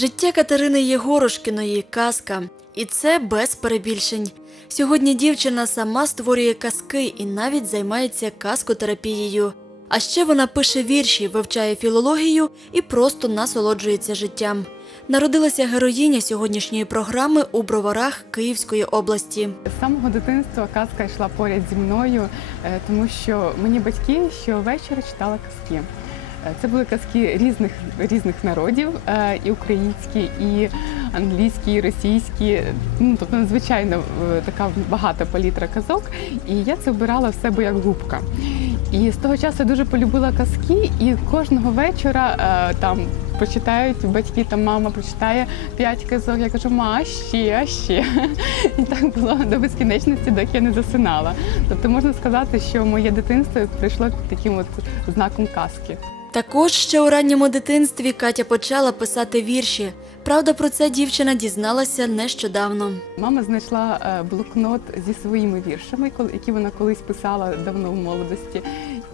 Життя Катерини Єгорошкіної казка, і це без перебільшень. Сьогодні дівчина сама створює казки і навіть займається казкотерапією. А ще вона пише вірші, вивчає філологію і просто насолоджується життям. Народилася героїня сьогоднішньої програми у броварах Київської області. З самого дитинства казка йшла поряд зі мною, е, тому що мені батьки щовечора читали казки. Це були казки різних різних народів, е, і українські, і англійські, і російські. Ну тобто надзвичайно е, така багата палітра казок. І я це обирала в себе як губка. І з того часу я дуже полюбила казки, і кожного вечора е, там прочитають батьки, там мама прочитає п'ять казок. Я кажу, ма, ще, ще. І так було до безкінечності, доки я не засинала. Тобто можна сказати, що моє дитинство прийшло таким от знаком казки. Також ще у ранньому дитинстві Катя почала писати вірші. Правда, про це дівчина дізналася нещодавно. Мама знайшла е, блокнот зі своїми віршами, які вона колись писала давно в молодості.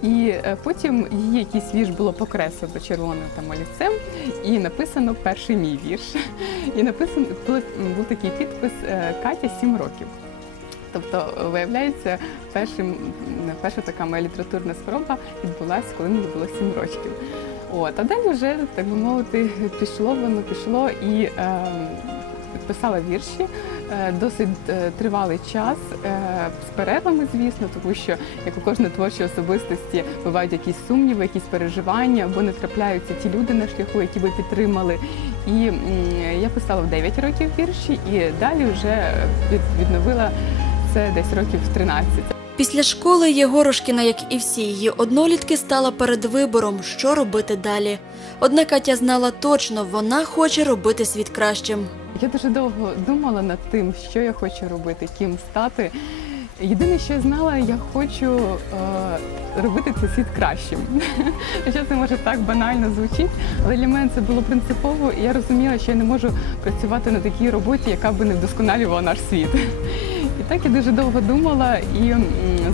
І е, потім її якийсь вірш було покреслено червоним там олівцем, і написано перший мій вірш. І написано був, такий підпис е, Катя 7 років. Тобто, е, виявляється, першим, перша така моя літературна спроба відбулася, коли мені було 7 років. От, а далі вже, так би мовити, пішло воно, пішло і е, писала вірші е, досить е, тривалий час, е, з перервами, звісно, тому що як у кожної творчої особистості бувають якісь сумніви, якісь переживання, або не трапляються ті люди на шляху, які би підтримали. І я писала в 9 років вірші, і далі вже від, відновила це десь років 13. Після школи Єгорошкіна, як і всі її однолітки, стала перед вибором, що робити далі. Однак Катя знала точно, вона хоче робити світ кращим. Я дуже довго думала над тим, що я хочу робити, ким стати. Єдине, що я знала, я хочу е, робити цей світ кращим. Хоча це може так банально звучить, але для мене це було принципово, і я розуміла, що я не можу працювати на такій роботі, яка би не вдосконалювала наш світ. І так я дуже довго думала, і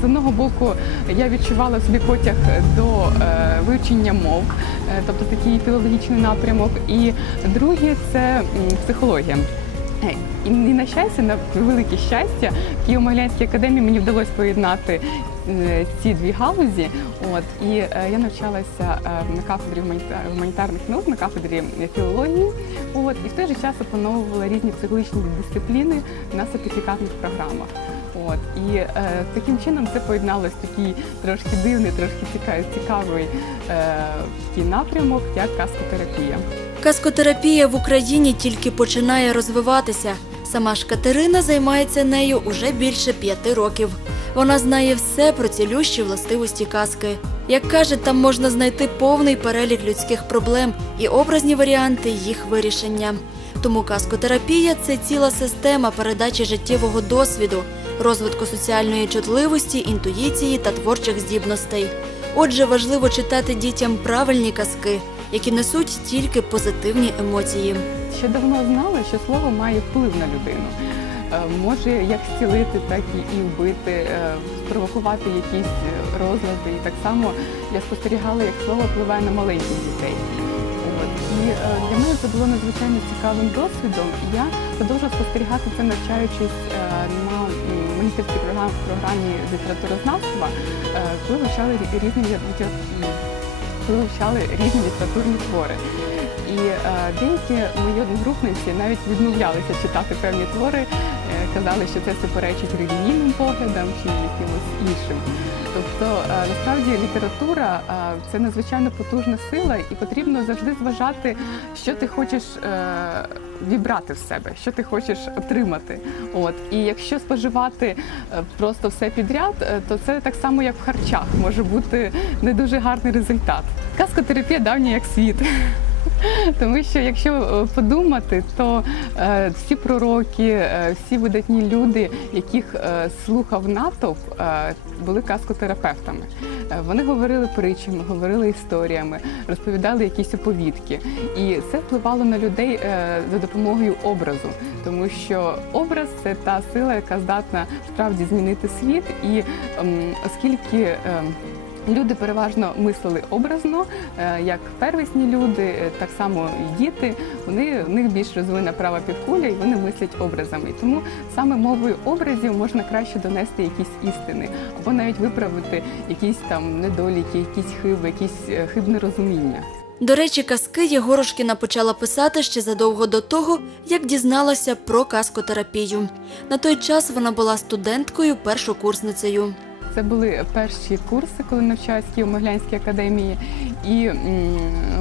з одного боку я відчувала собі потяг до е, вивчення мов, е, тобто такий філологічний напрямок. І друге це психологія. І, не на щастя, на велике щастя, в Києво-Могилянській академії мені вдалося поєднати е, ці дві галузі. От і е, я навчалася е, на кафедрі гуманітарних наук, на кафедрі філології. От і в той же час опановувала різні психологічні дисципліни на сертифікатних програмах. От і е, таким чином це поєдналось такий трошки дивний, трошки цікавий, цікавий е, такий напрямок, як каскотерапія. Казкотерапія в Україні тільки починає розвиватися. Сама ж Катерина займається нею уже більше п'яти років. Вона знає все про цілющі властивості казки. Як каже, там можна знайти повний перелік людських проблем і образні варіанти їх вирішення. Тому казкотерапія це ціла система передачі життєвого досвіду, розвитку соціальної чутливості, інтуїції та творчих здібностей. Отже, важливо читати дітям правильні казки, які несуть тільки позитивні емоції. Ще давно знала, що слово має вплив на людину. Е, Може як зцілити, так і, вбити, е, спровокувати якісь е, розлади. І так само я спостерігала, як слово впливає на маленьких дітей. І для мене це було надзвичайно цікавим досвідом. Я продовжую спостерігати це, навчаючись на м, магістерській програмі літературознавства, е, коли вивчали різні коли вивчали різні літературні твори. І е, деякі мої одногрупниці навіть відмовлялися читати певні твори, е, казали, що це суперечить релігійним поглядам чи якимось іншим. Тобто, е, насправді література е, це надзвичайно потужна сила, і потрібно завжди зважати, що ти хочеш е, вібрати в себе, що ти хочеш отримати. От і якщо споживати просто все підряд, то це так само, як в харчах, може бути не дуже гарний результат. Казкотерапія давня як світ. Тому що якщо е, подумати, то е, всі пророки, е, всі видатні люди, яких слухав натовп, були казкотерапевтами. Е, Вони говорили притчами, говорили історіями, розповідали якісь оповідки. І це впливало на людей за допомогою образу, тому що образ це та сила, яка здатна справді змінити світ. І ем, оскільки ем, Люди переважно мислили образно, е, як первісні люди, е, так само і діти. Вони в них більш розвинена права півкуля, і вони мислять образами. Тому саме мовою образів можна краще донести якісь істини, або навіть виправити якісь там недоліки, якісь хиби, якісь е, хибне розуміння. До речі, казки Єгорушкіна почала писати ще задовго до того, як дізналася про казкотерапію. На той час вона була студенткою першокурсницею. Це були перші курси, коли навчалась в Києво-Могилянській академії, і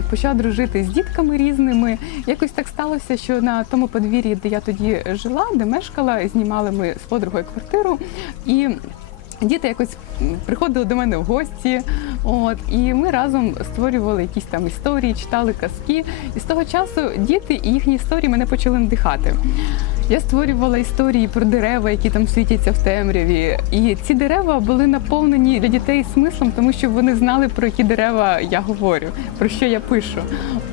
почала дружити з дітками різними. Якось так сталося, що на тому подвір'ї, де я тоді жила, де мешкала, знімали ми з подругою квартиру. І Діти якось приходили до мене в гості, от і ми разом створювали якісь там історії, читали казки. І з того часу діти і їхні історії мене почали надихати. Я створювала історії про дерева, які там світяться в темряві. І ці дерева були наповнені для дітей смислом, тому що вони знали про які дерева я говорю, про що я пишу.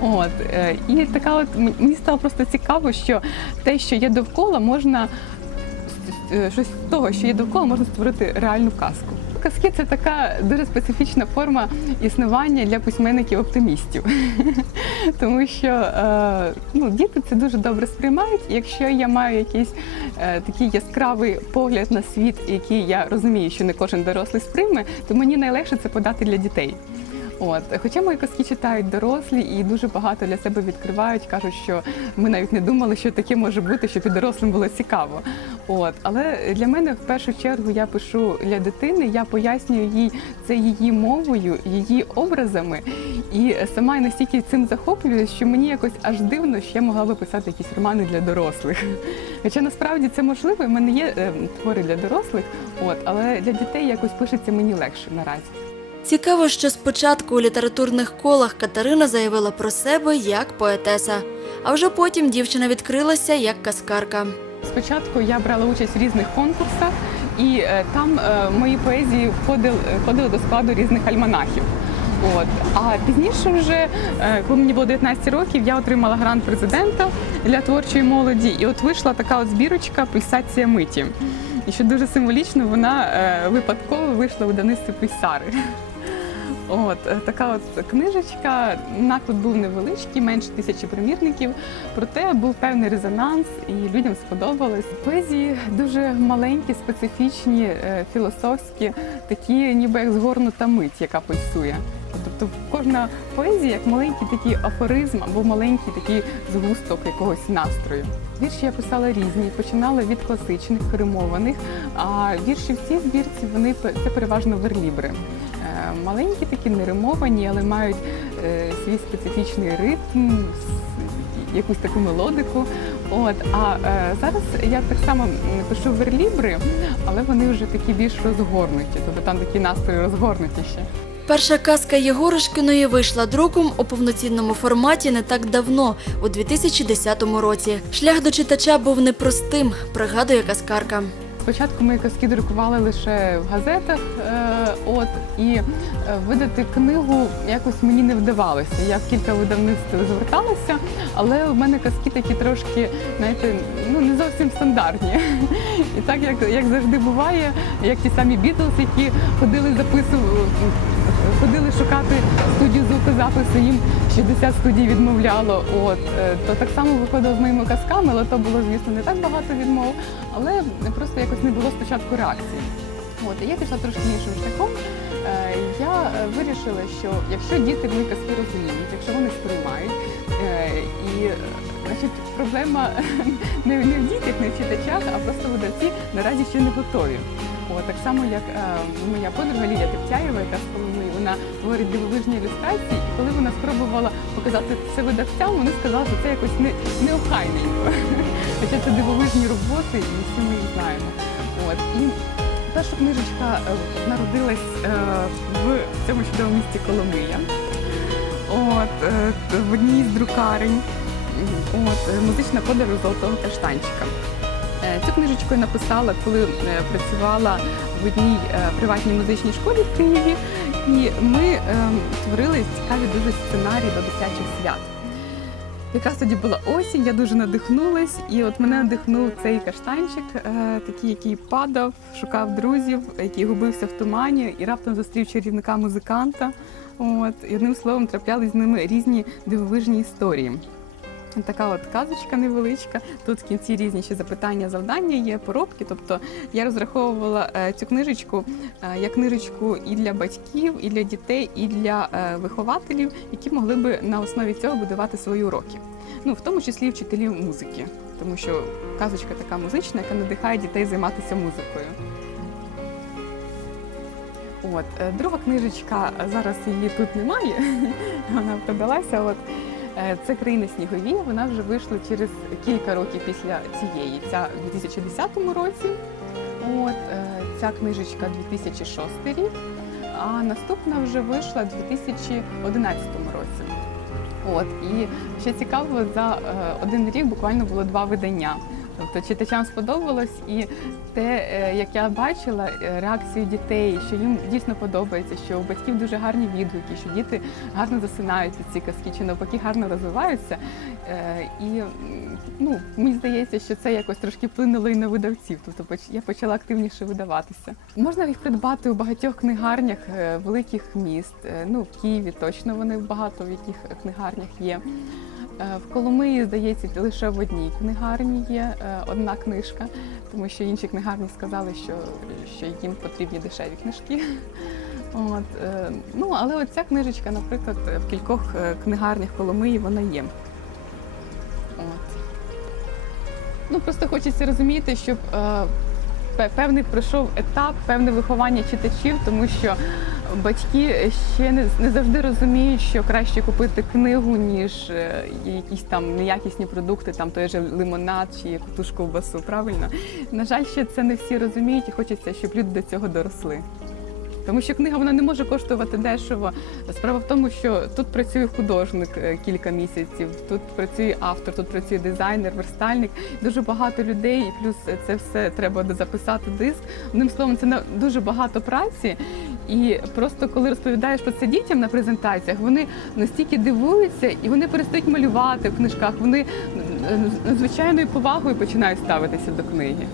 От е, і така, от мені стало просто цікаво, що те, що є довкола, можна щось з того, що є довкола, можна створити реальну казку. Казки це така дуже специфічна форма існування для письменників-оптимістів, тому що е, ну, діти це дуже добре сприймають. Якщо я маю якийсь е, такий яскравий погляд на світ, який я розумію, що не кожен дорослий сприйме, то мені найлегше це подати для дітей. От, хоча мої казки читають дорослі і дуже багато для себе відкривають, кажуть, що ми навіть не думали, що таке може бути, щоб і дорослим було цікаво. От, але для мене в першу чергу я пишу для дитини, я пояснюю їй це її мовою, її образами, і сама я настільки цим захоплююсь, що мені якось аж дивно, що я могла би писати якісь романи для дорослих. Хоча насправді це можливо, в мене є е, твори для дорослих, от, але для дітей якось пишеться мені легше наразі. Цікаво, що спочатку у літературних колах Катерина заявила про себе як поетеса, а вже потім дівчина відкрилася як казкарка. Спочатку я брала участь в різних конкурсах, і е, там е, мої поезії входили, входили до складу різних альманахів. От. А пізніше, вже, е, коли мені було 19 років, я отримала грант президента для творчої молоді, і от вийшла така от збірочка Пульсація миті. І що дуже символічно, вона випадково вийшла у видавництві Пульсари. От е, така от книжечка. Наклад був невеличкий, менше тисячі примірників. Проте був певний резонанс, і людям сподобалось. Поезії дуже маленькі, специфічні, е, філософські, такі, ніби як згорнута мить, яка пульсує. Тобто кожна поезія як маленький такий афоризм або маленький такий згусток якогось настрою. Вірші я писала різні, починала від класичних, римованих, а вірші в цій збірці вони це переважно верлібри. Е, Маленькі такі неримовані, але мають е, свій специфічний ритм, якусь таку мелодику. От а е, зараз я так само пишу верлібри, але вони вже такі більш розгорнуті, тобто там такі настрої розгорнутіші. Перша казка Єгорушкіної вийшла друком у повноцінному форматі не так давно, у 2010 році. Шлях до читача був непростим, пригадує казкарка. Спочатку мої казки друкували лише в газетах, е, от і е, видати книгу якось мені не вдавалося. Я в кілька видавництв зверталася, але у мене казки такі трошки, знаєте, ну не зовсім стандартні. І так як, як завжди буває, як ті самі Бітлз, які ходили записувати, ходили шукати студію звукозапису, їм 60 студій відмовляло. От е, то так само виходило з моїми казками, але то було, звісно, не так багато відмов, але просто якось не було спочатку реакції. От я пішла трошки іншим шляхом. Е, Я е, вирішила, що якщо діти мої казки розуміють, якщо вони сприймають, е, і значить проблема не, в дітях, не в читачах, а просто видавці наразі ще не готові. От, так само, як моя подруга Лілія Тепцяєва, яка з вона творить дивовижні ілюстрації, і коли вона спробувала показати це видавцям, вони сказали, що це якось не, неохайненько. Хоча це дивовижні роботи, і всі ми їх знаємо. От. І перша книжечка е, народилась е, в цьому чудовому місті Коломия. От, е, в одній з друкарень. От, музична подорож золотого каштанчика. Цю книжечку я написала, коли працювала в одній приватній музичній школі в Києві, і ми е, творили цікаві дуже сценарії до дитячих свят. Якраз тоді була осінь, я дуже надихнулась, і от мене надихнув цей каштанчик, е, такий, який падав, шукав друзів, який губився в тумані, і раптом зустрів чарівника музиканта. От, і одним словом трапляли з ними різні дивовижні історії. Така от казочка невеличка. Тут в кінці різні ще запитання, завдання є, поробки. Тобто я розраховувала е, цю книжечку е, як книжечку і для батьків, і для дітей, і для е, вихователів, які могли би на основі цього будувати свої уроки. Ну, в тому числі вчителів музики, тому що казочка така музична, яка надихає дітей займатися музикою. От друга книжечка зараз її тут немає. Вона продалася. От це країни снігові. Вона вже вийшла через кілька років після цієї. Ця в 2010 році. От е, ця книжечка 2006 рік. А наступна вже вийшла у 2011 році. От і ще цікаво, за е, один рік буквально було два видання. Тобто читачам сподобалось, і те, е, як я бачила, е, реакцію дітей, що їм дійсно подобається, що у батьків дуже гарні відгуки, що діти гарно засинають ці казки, чи навпаки гарно розвиваються. Е, І ну, мені здається, що це якось трошки вплинуло і на видавців. Тобто я почала активніше видаватися. Можна їх придбати у багатьох книгарнях великих міст. Ну, в Києві точно вони багато в яких книгарнях є. Е, В Коломиї, здається, лише в одній книгарні є е, одна книжка, тому що інші книгарні сказали, що, що їм потрібні дешеві книжки. От, е, ну, але оця книжечка, наприклад, в кількох книгарнях Коломиї вона є. От. Ну, просто хочеться розуміти, щоб певний пройшов етап, певне виховання читачів, тому що батьки ще не, не завжди розуміють, що краще купити книгу, ніж е, якісь там неякісні продукти, там той же лимонад чи яку ту ж ковбасу. Правильно? На жаль, ще це не всі розуміють і хочеться, щоб люди до цього доросли. Тому що книга вона не може коштувати дешево. Справа в тому, що тут працює художник е, кілька місяців, тут працює автор, тут працює дизайнер, верстальник. Дуже багато людей, і плюс це все треба записати диск. Одним словом, це на дуже багато праці. І просто коли розповідаєш про це дітям на презентаціях, вони настільки дивуються і вони перестають малювати в книжках. Вони е, надзвичайною повагою починають ставитися до книги.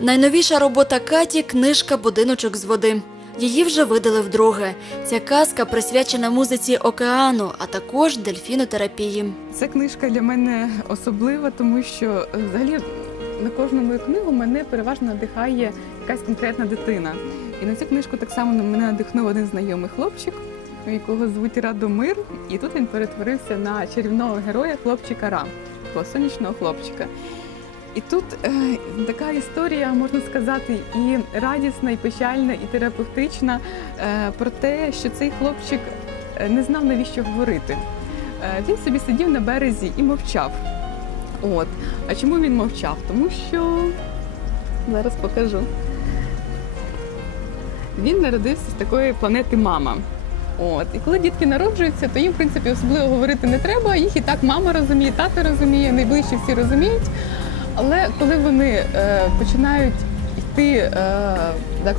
Найновіша робота Каті книжка Будиночок з води. Її вже видали вдруге. Ця казка присвячена музиці океану, а також дельфінотерапії. Ця книжка для мене особлива, тому що е, взагалі на кожну мою книгу мене переважно надихає якась конкретна дитина. І на цю книжку так само на мене надихнув один знайомий хлопчик, якого звуть Радомир. І тут він перетворився на чарівного героя хлопчика Ра, сонячного хлопчика. І тут е, така історія, можна сказати, і радісна, і печальна, і терапевтична е, про те, що цей хлопчик е, не знав навіщо говорити. Е, Він собі сидів на березі і мовчав. От. А чому він мовчав? Тому що зараз покажу. Він народився з такої планети мама. От. І коли дітки народжуються, то їм, в принципі, особливо говорити не треба. Їх і так мама розуміє, тато розуміє, найближчі всі розуміють. Але коли вони е, починають йти е,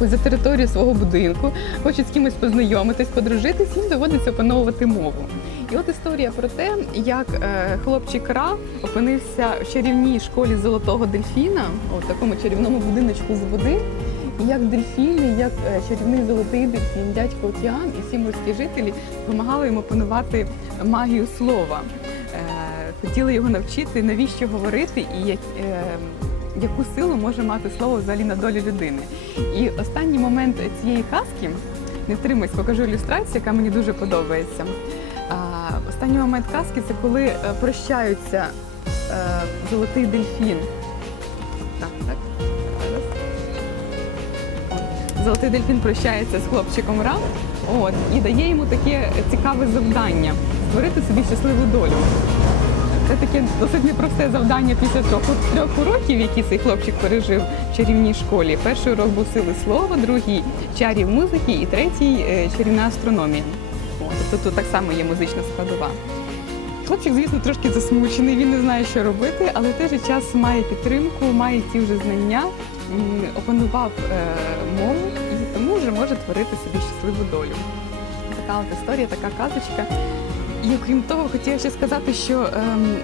за територію свого будинку, хочуть з кимось познайомитись, подружитись, їм доводиться опановувати мову. І от історія про те, як е, хлопчик Ра опинився в чарівній школі золотого дельфіна, у такому чарівному будиночку з води. І як дельфіни, як е, чарівний золотий дельфін, дядько океан і всі морські жителі допомагали йому опанувати магію слова. Хотіли його навчити, навіщо говорити і як, е, яку силу може мати слово взагалі на долю людини. І останній момент цієї казки, не втримуюсь, покажу ілюстрацію, яка мені дуже подобається. А, Останній момент казки це коли е, прощаються е, золотий дельфін. Так, так. От. Золотий дельфін прощається з хлопчиком Ра от, і дає йому таке цікаве завдання створити собі щасливу долю. Це таке досить непросте завдання після трьох, трьох уроків, які цей хлопчик пережив в чарівній школі. Перший урок був сили слова, другий чарів музики і третій е, чарівна астрономія. Тобто тут так само є музична складова. Хлопчик, звісно, трошки засмучений, він не знає, що робити, але в той же час має підтримку, має ті вже знання, опанував е, мову і тому вже може творити собі щасливу долю. Така от історія, така казочка. І окрім того, хотіла ще сказати, що ем,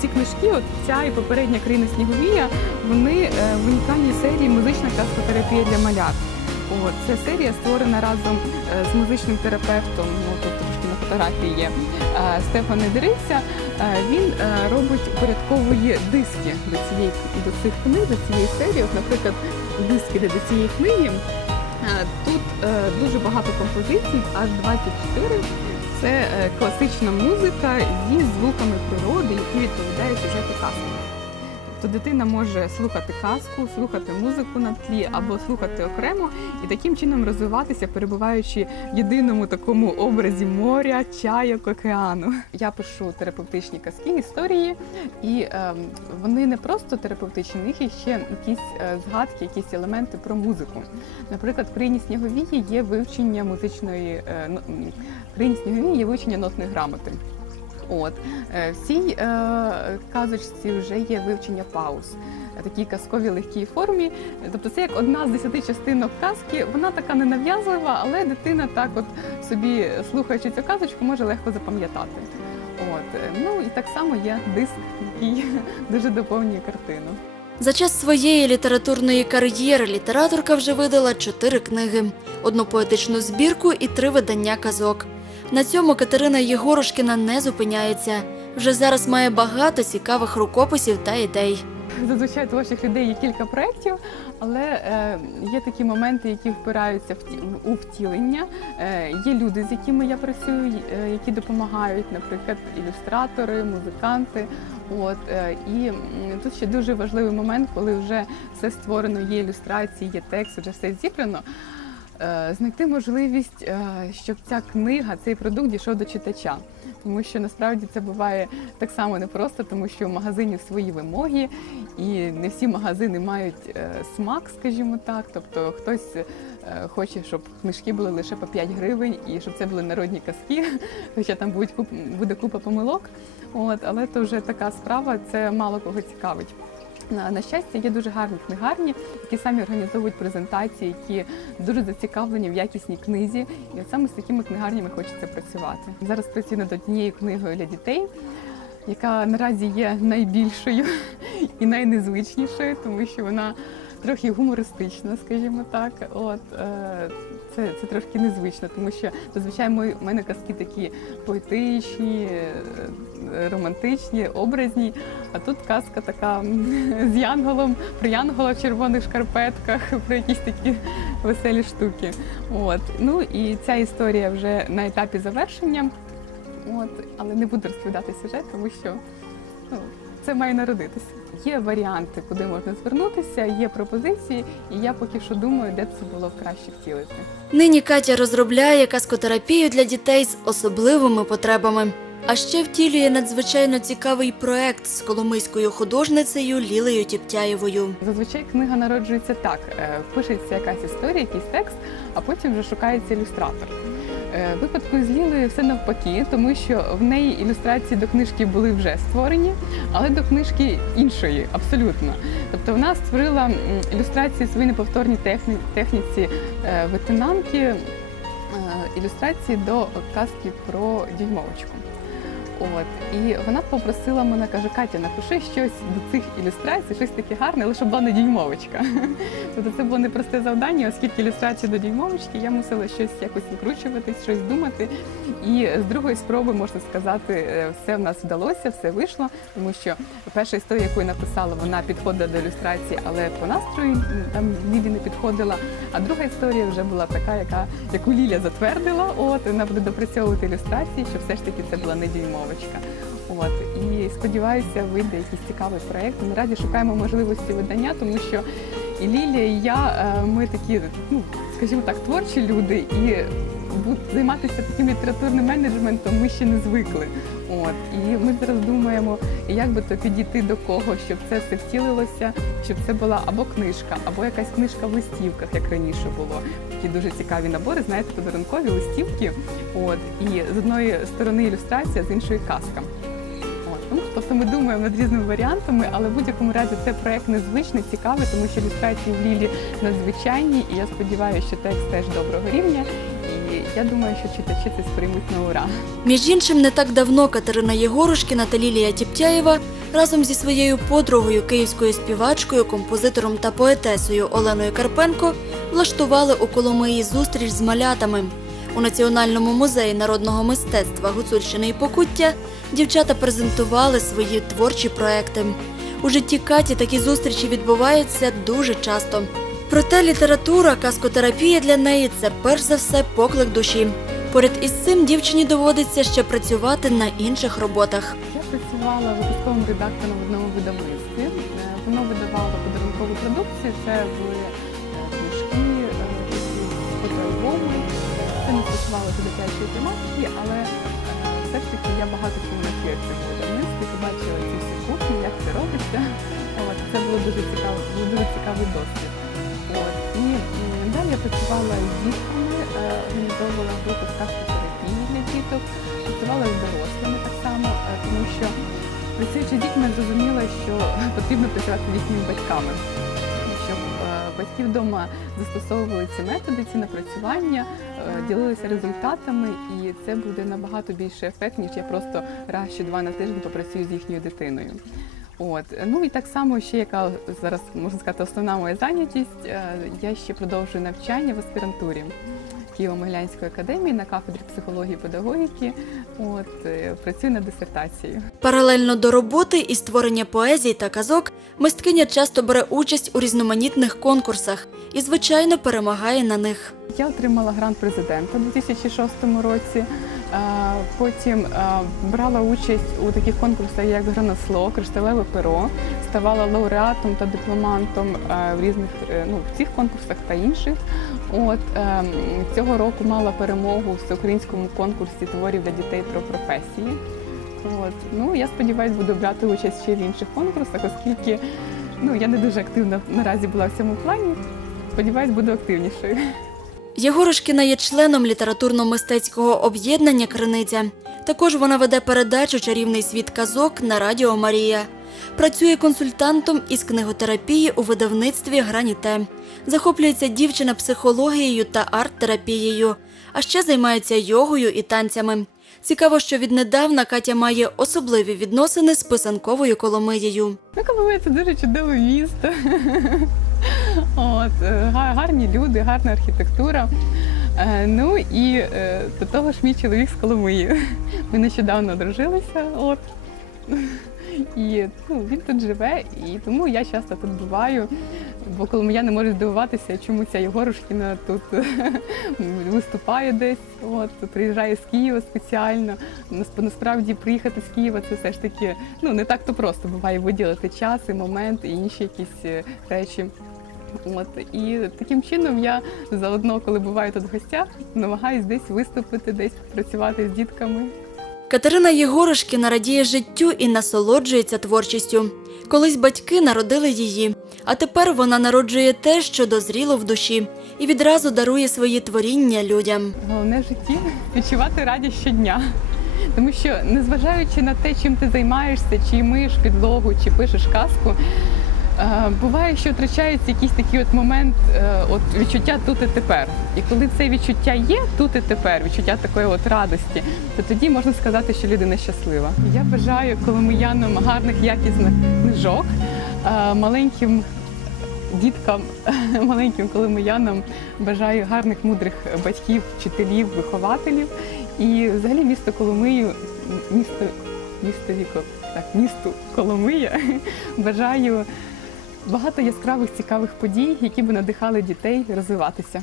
ці книжки, от ця і попередня країна Сніговія, вони е, в унікальній серії музична каскотерапія для малят. От, ця серія створена разом е, з музичним терапевтом, ну тут трошки на фотографії є е, Стефан Е, Він робить порядковує диски до цієї до цих книг, до цієї серії. От, наприклад, диски до цієї книги. Тут дуже багато композицій, аж 24. Це е, класична музика зі звуками природи, які відповідають сюжету казки. Тобто дитина може слухати казку, слухати музику на тлі або слухати окремо і таким чином розвиватися, перебуваючи в єдиному такому образі моря, чайок, океану. Я пишу терапевтичні казки, історії, і ем, вони не просто терапевтичні, в них є ще якісь е, згадки, якісь елементи про музику. Наприклад, в країні сніговії є вивчення музичної е, країні сніговії є вивчення нотної грамоти. От е, в цій е, казочці вже є вивчення пауз, е, такій казковій легкій формі. Тобто це як одна з десяти частинок казки. Вона така ненав'язлива, але дитина так, от собі слухаючи цю казочку, може легко запам'ятати. От е, ну і так само є диск, який дуже доповнює картину. За час своєї літературної кар'єри літераторка вже видала чотири книги, одну поетичну збірку і три видання казок. На цьому Катерина Єгорушкіна не зупиняється. Вже зараз має багато цікавих рукописів та ідей. Зазвичай творчих людей є кілька проєктів, але е, є такі моменти, які впираються в ті- у втілення. Е, є люди, з якими я працюю, е, які допомагають, наприклад, ілюстратори, музиканти. От е, і тут ще дуже важливий момент, коли вже все створено, є ілюстрації, є текст, вже все зібрано. Е, Знайти можливість, е, щоб ця книга, цей продукт дійшов до читача, тому що насправді це буває так само непросто, тому що в магазинів свої вимоги, і не всі магазини мають е, смак, скажімо так. Тобто хтось хоче, щоб книжки були лише по 5 гривень і щоб це були народні казки, хоча там буде купа помилок. От, але то вже така справа, це мало кого цікавить. На, на щастя, є дуже гарні книгарні, які самі організовують презентації, які дуже зацікавлені в якісній книзі. І от саме з такими книгарнями хочеться працювати. Зараз працюю над однією книгою для дітей, яка наразі є найбільшою і найнезвичнішою, тому що вона трохи гумористична, скажімо так. От е, це, це трошки незвично, тому що зазвичай мої- мене казки такі поетичні, е, романтичні, образні. А тут казка така з янголом, про янгола в червоних шкарпетках, про якісь такі веселі штуки. От. Ну і ця історія вже на етапі завершення. От, але не буду розповідати сюжет, тому що ну, це має народитися. Є варіанти, куди можна звернутися, є пропозиції, і я поки що думаю, де б це було краще втілити. Нині Катя розробляє казкотерапію для дітей з особливими потребами. А ще втілює надзвичайно цікавий проект з коломийською художницею Лілею Тіптяєвою. Зазвичай книга народжується так: е, пишеться якась історія, якийсь текст, а потім вже шукається ілюстратор. Е, випадку з Лілею все навпаки, тому що в неї ілюстрації до книжки були вже створені, але до книжки іншої, абсолютно. Тобто вона створила ілюстрації в своїй неповторній техні- техніці е, ветенанки, е, ілюстрації до казки про дюймовочку. От і вона попросила мене, каже, Катя, напиши щось до цих ілюстрацій, щось таке гарне, але щоб була не дюймовочка. Тобто це було непросте завдання, оскільки ілюстрації до дюймовочки, я мусила щось якось викручуватись, щось думати. І з другої спроби можна сказати, е, все в нас вдалося, все вийшло, тому що перша історія, яку я написала, вона підходила до ілюстрації, але по настрою там Лілі не підходила. А друга історія вже була така, яка яку Ліля затвердила. От вона буде допрацьовувати ілюстрації, щоб все ж таки це була не дюймовочка. От і сподіваюся, вийде якийсь цікавий проект. Наразі шукаємо можливості видання, тому що і Лілія, і я е, ми такі, ну скажімо так, творчі люди, і займатися таким літературним менеджментом ми ще не звикли. От і ми зараз думаємо, як би то підійти до кого, щоб це все втілилося, щоб це була або книжка, або якась книжка в листівках, як раніше було. Такі дуже цікаві набори, знаєте, подарункові листівки. От і з одної сторони ілюстрація, з іншої казка. Ну, тобто ми думаємо над різними варіантами, але в будь-якому разі це проект незвичний, цікавий, тому що ілюстрації в Лілі надзвичайні, і я сподіваюся, що текст теж доброго рівня. Я думаю, що читачі це сприймуть на ура. Між іншим, не так давно Катерина Єгорушкіна та Лілія Тіптяєва разом зі своєю подругою, київською співачкою, композитором та поетесою Оленою Карпенко влаштували у Коломиї зустріч з малятами. У Національному музеї народного мистецтва Гуцульщини і Покуття дівчата презентували свої творчі проекти. У житті Каті такі зустрічі відбуваються дуже часто. Проте література, казкотерапія для неї це перш за все поклик душі. Поряд із цим дівчині доводиться ще працювати на інших роботах. Я працювала випусковим редактором в одному видавництві. Е, Воно видавало подарункову продукцію. Це були е, книжки, е, фотоальбоми. Це не стосувалося дитячої тематики, але е, все ж таки я багато навчилася в видавництві, побачила ці всі кухні, як це робиться. Це було дуже цікаво, дуже цікавий досвід. І далі я працювала з дітками, е, організовувала групи сказкотерапії для діток, працювала з дорослими так само, е, тому що працюючи з дітьми, зрозуміла, що потрібно працювати з їхніми батьками. Щоб е, батьки вдома застосовували ці методи, ці напрацювання, е, ділилися результатами, і це буде набагато більший ефект, ніж я просто раз чи два на тиждень попрацюю з їхньою дитиною. От ну і так само ще яка зараз можна сказати основна моя зайнятість. е, Я ще продовжую навчання в аспірантурі Києво-Могилянської академії на кафедрі психології і педагогіки. От е, працюю над дисертацією. Паралельно до роботи і створення поезій та казок мисткиня часто бере участь у різноманітних конкурсах і, звичайно, перемагає на них. Я отримала грант президента у 2006 році. Потім брала участь у таких конкурсах, як Граносло, Кришталеве перо, ставала лауреатом та дипломантом в різних е, ну, в цих конкурсах та інших. От е, цього року мала перемогу в всеукраїнському конкурсі творів для дітей про професії. От ну я сподіваюся, буду брати участь ще в інших конкурсах, оскільки ну я не дуже активна наразі була в цьому плані. Сподіваюсь, буду активнішою. Єгорушкіна є членом літературно-мистецького об'єднання Криниця. Також вона веде передачу Чарівний світ казок на Радіо Марія. Працює консультантом із книготерапії у видавництві Граніте. Захоплюється дівчина психологією та арт-терапією, а ще займається йогою і танцями. Цікаво, що віднедавна Катя має особливі відносини з писанковою Коломиєю. Ну, Коломия – це дуже чудове місто. От, е, гарні люди, гарна архітектура. Е, Ну і е, до того ж мій чоловік з Коломиї. Ми нещодавно одружилися. От. І ну, він тут живе, і тому я часто тут буваю, бо коломияни можуть здивуватися, чому ця Єгорушкіна тут виступає десь, от, приїжджає з Києва спеціально. Насправді приїхати з Києва це все ж таки ну, не так то просто буває виділити час і момент і інші якісь речі. От і таким чином я заодно, коли буваю тут в гостях, намагаюсь десь виступити, десь працювати з дітками. Катерина Єгорушкіна радіє життю і насолоджується творчістю. Колись батьки народили її, а тепер вона народжує те, що дозріло в душі, і відразу дарує свої творіння людям. Головне в житті відчувати радість щодня. Тому що, незважаючи на те, чим ти займаєшся, чи миєш підлогу, чи пишеш казку, буває, що втрачається якийсь такий от момент е, от відчуття тут і тепер. І коли це відчуття є тут і тепер, відчуття такої от радості, то тоді можна сказати, що людина щаслива. Я бажаю коломиянам гарних якісних книжок, е, маленьким діткам, маленьким коломиянам бажаю гарних мудрих батьків, вчителів, вихователів. І взагалі місто Коломию, місто, місто Віко, так, місту Коломия бажаю багато яскравих цікавих подій, які би надихали дітей розвиватися.